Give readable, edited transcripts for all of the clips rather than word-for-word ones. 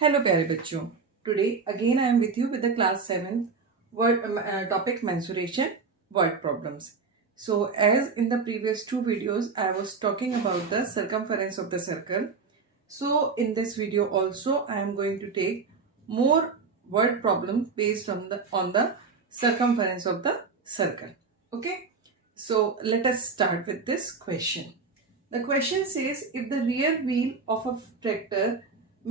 Hello प्यारे बच्चों, today again I am with you with the class 7th word topic mensuration word problems. So as in the previous two videos I was talking about the circumference of the circle. So in this video also I am going to take more word problems based on the circumference of the circle. Okay, so let us start with this question. The question says if the rear wheel of a tractor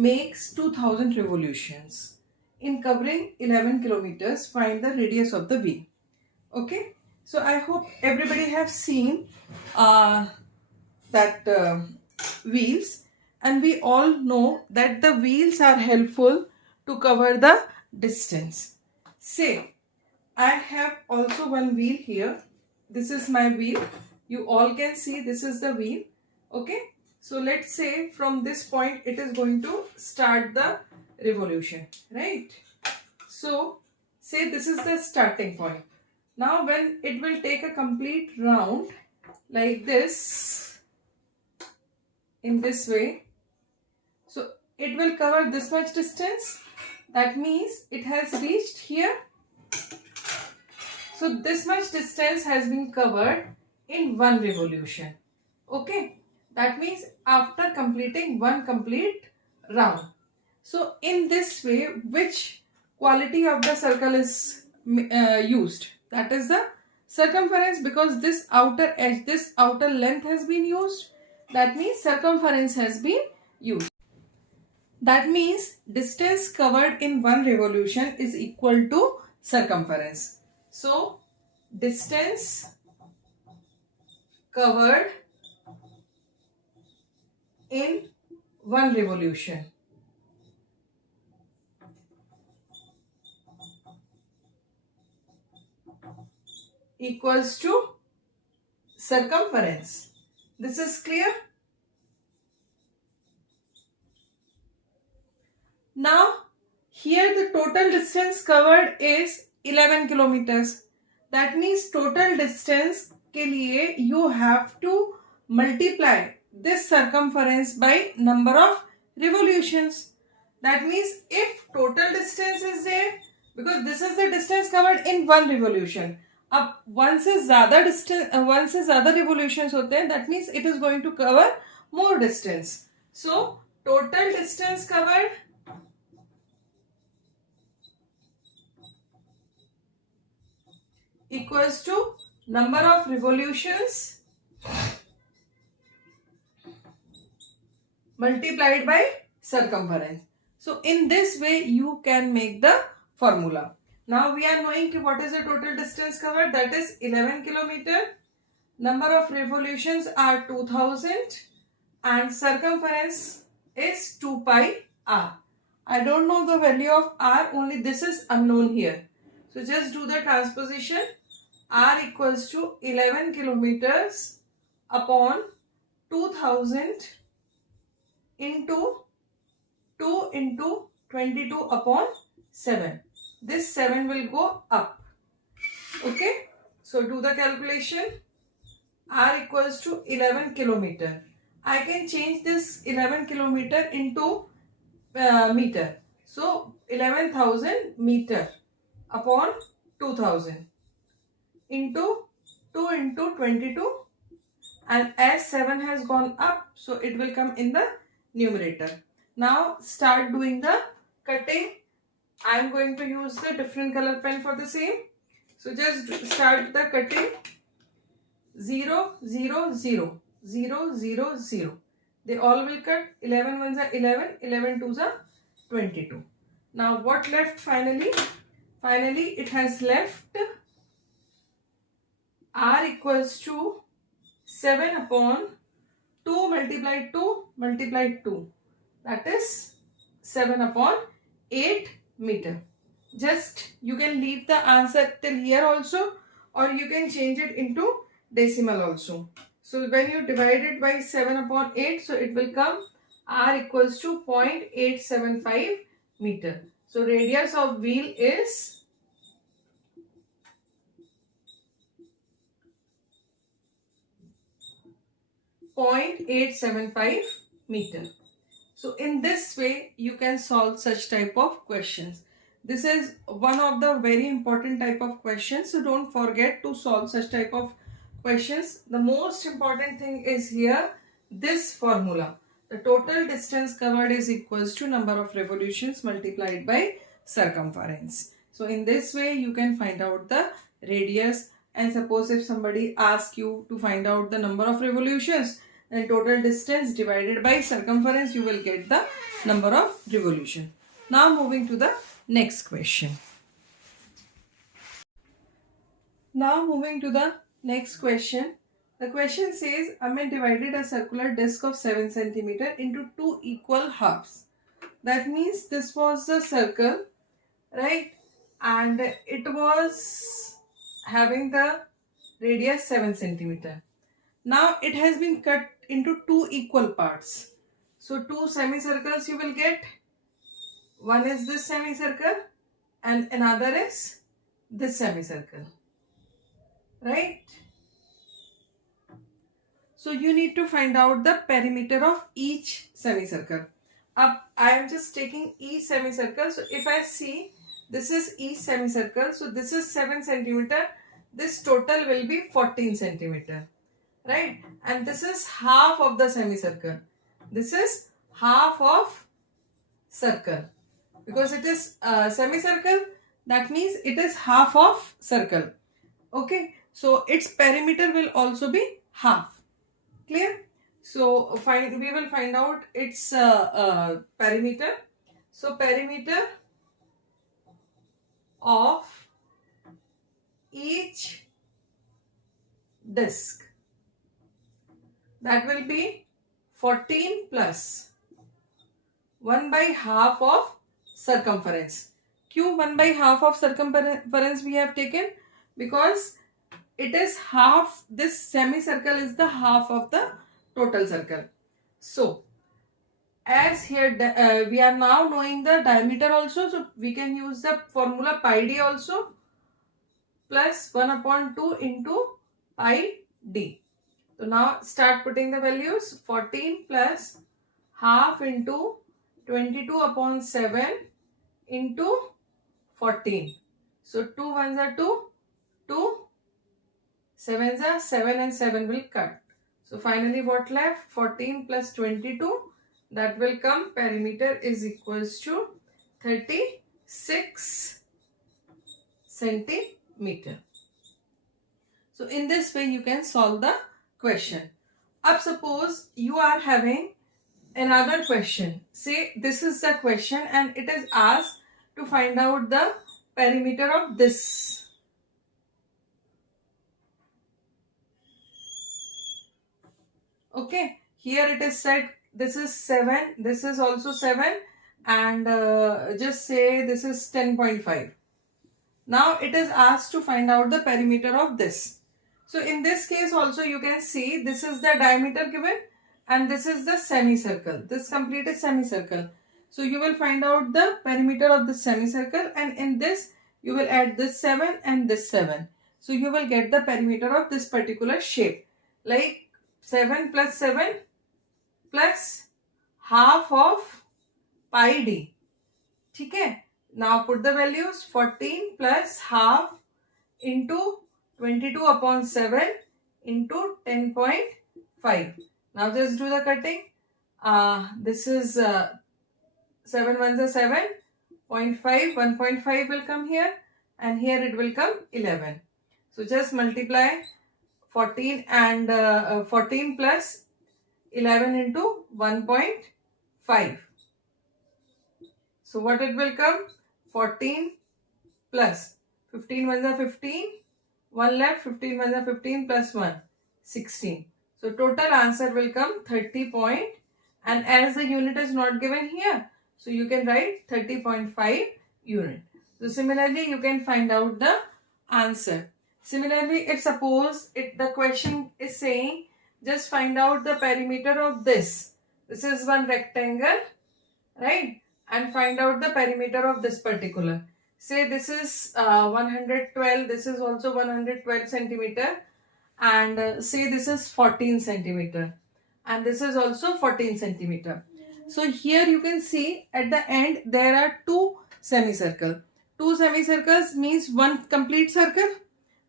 makes 2000 revolutions in covering 11 kilometers, find the radius of the wheel. Okay, so I hope everybody have seen that wheels, and we all know that the wheels are helpful to cover the distance. Say I have also one wheel here. This is my wheel. You all can see this is the wheel. Okay, so let's say from this point it is going to start the revolution, right? So say this is the starting point. Now when it will take a complete round like this, in this way, so it will cover this much distance. That means it has reached here. So this much distance has been covered in one revolution. Okay, that means after completing one complete round. So in this way, which quality of the circle is used? That is the circumference, because this outer edge, this outer length has been used. That means circumference has been used. That means distance covered in one revolution is equal to circumference. So distance covered in one revolution equals to circumference. This is clear? Now here the total distance covered is 11 kilometers. That means total distance के लिए you have to multiply this circumference by number of revolutions. That means if total distance is there, because this is the distance covered in one revolution. अब one से ज़्यादा distance, one से ज़्यादा revolutions होते हैं, that means it is going to cover more distance. So total distance covered equals to number of revolutions multiplied by circumference. So in this way you can make the formula. Now we are knowing what is the total distance covered, that is 11 kilometer. Number of revolutions are 2000 and circumference is 2 pi r. I don't know the value of r, only this is unknown here. So just do the transposition. R equals to 11 kilometers upon 2000 into 2 into 22 upon 7. This 7 will go up. Okay. So do the calculation. R equals to 11 kilometer. I can change this 11 kilometer into meter. So 11,000 meter upon 2000 into 2 into 22, and as 7 has gone up, so it will come in the numerator. Now start doing the cutting. I am going to use the different color pen for the same. So just start the cutting. 0, 0, 0, 0, 0, 0. They all will cut. 11 ones are 11, 11 twos are 22. Now what left finally? Finally it has left R equals to 7 upon 2 multiplied 2 multiplied 2. That is 7 upon 8 meter. Just you can leave the answer till here also, or you can change it into decimal also. So when you divide it by 7 upon 8, so it will come R equals to 0.875 meter. So radius of wheel is 0.875 meter. So in this way, you can solve such type of questions. This is one of the very important type of questions. So don't forget to solve such type of questions. The most important thing is here, this formula. The total distance covered is equals to number of revolutions multiplied by circumference. So in this way, you can find out the radius. And suppose if somebody asks you to find out the number of revolutions, then total distance divided by circumference, you will get the number of revolution. Now moving to the next question. Now moving to the next question. The question says, a man divided a circular disc of 7 centimeter into 2 equal halves. That means this was the circle, right? And it was having the radius 7 centimeter. Now it has been cut into 2 equal parts. So 2 semicircles you will get. One is this semicircle and another is this semicircle, right? So you need to find out the perimeter of each semicircle. Up, I am just taking each semicircle. So if I see this is each semicircle, so this is 7 centimeter. This total will be 14 centimeter, right? And this is half of the semicircle. This is half of circle. Because it is a semicircle, that means it is half of circle. Okay, so its perimeter will also be half. Clear? So we will find out its perimeter. So perimeter of each disc, that will be 14 plus 1 by half of circumference. Q 1 by half of circumference we have taken because it is half, this semicircle is the half of the total circle. So as here we are now knowing the diameter also, so we can use the formula pi d also, plus 1 upon 2 into pi d. So now start putting the values. 14 plus half into 22 upon 7 into 14. So 2 ones are 2, 2 sevens are 7 and 7 will cut. So finally what left? 14 plus 22, that will come, perimeter is equals to 36 centimeter. So in this way you can solve the question. Up suppose you are having another question. Say this is the question and it is asked to find out the perimeter of this. Okay, here it is said this is 7, this is also 7 and just say this is 10.5. Now it is asked to find out the perimeter of this. So in this case also you can see this is the diameter given and this is the semicircle. This completed semicircle. So you will find out the perimeter of the semicircle and in this you will add this 7 and this 7. So you will get the perimeter of this particular shape. Like 7 plus 7 plus half of pi d. Okay. Now put the values. 14 plus half into 22 upon 7 into 10.5. Now just do the cutting. This is 7 ones are 7. 0.5, 1.5 will come here and here it will come 11. So just multiply 14 and 14 plus 11 into 1.5. So what it will come? 14 plus 15 ones are 15. 1 left, 15 ones are 15 plus 1, 16. So total answer will come 30 point, and as the unit is not given here, so you can write 30.5 unit. So similarly you can find out the answer. Similarly, if suppose the question is saying just find out the perimeter of this. This is one rectangle, right? And find out the perimeter of this particular. Say this is 112, this is also 112 centimeter, and say this is 14 centimeter and this is also 14 centimeter. So here you can see at the end there are two semicircle. Two semicircles means one complete circle,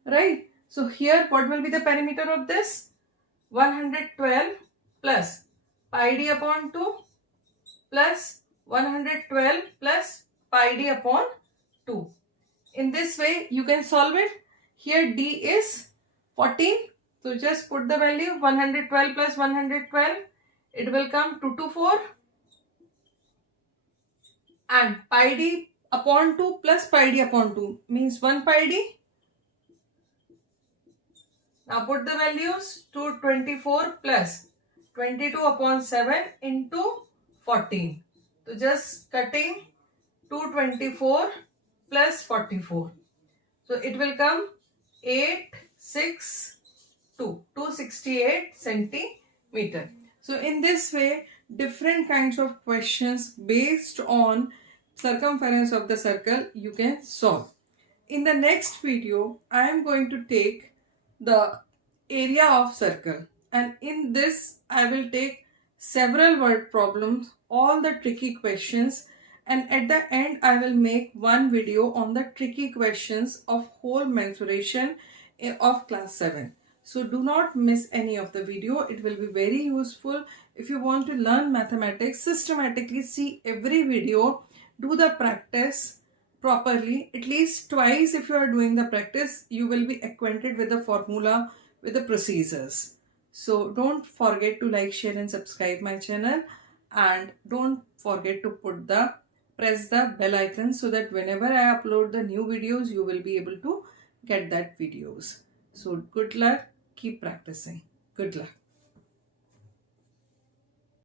right? So here what will be the perimeter of this? 112 plus pi d upon 2 plus 112 plus pi d upon 2. In this way you can solve it. Here d is 14. So just put the value 112 plus 112. It will come 224. And pi d upon 2 plus pi d upon 2 means 1 pi d. Now put the values. 224 plus 22 upon 7 into 14. So just cutting 224 plus 44. So it will come 268 centimeter. So in this way, different kinds of questions based on circumference of the circle you can solve. In the next video, I am going to take the area of circle, and in this I will take several word problems, all the tricky questions, and at the end I will make one video on the tricky questions of whole mensuration of class 7. So do not miss any of the video. It will be very useful. If you want to learn mathematics systematically, see every video, do the practice properly at least twice. If you are doing the practice, you will be acquainted with the formula, with the procedures. So don't forget to like, share and subscribe my channel, and don't forget to press the bell icon so that whenever I upload the new videos you will be able to get that videos. So good luck, keep practicing. Good luck.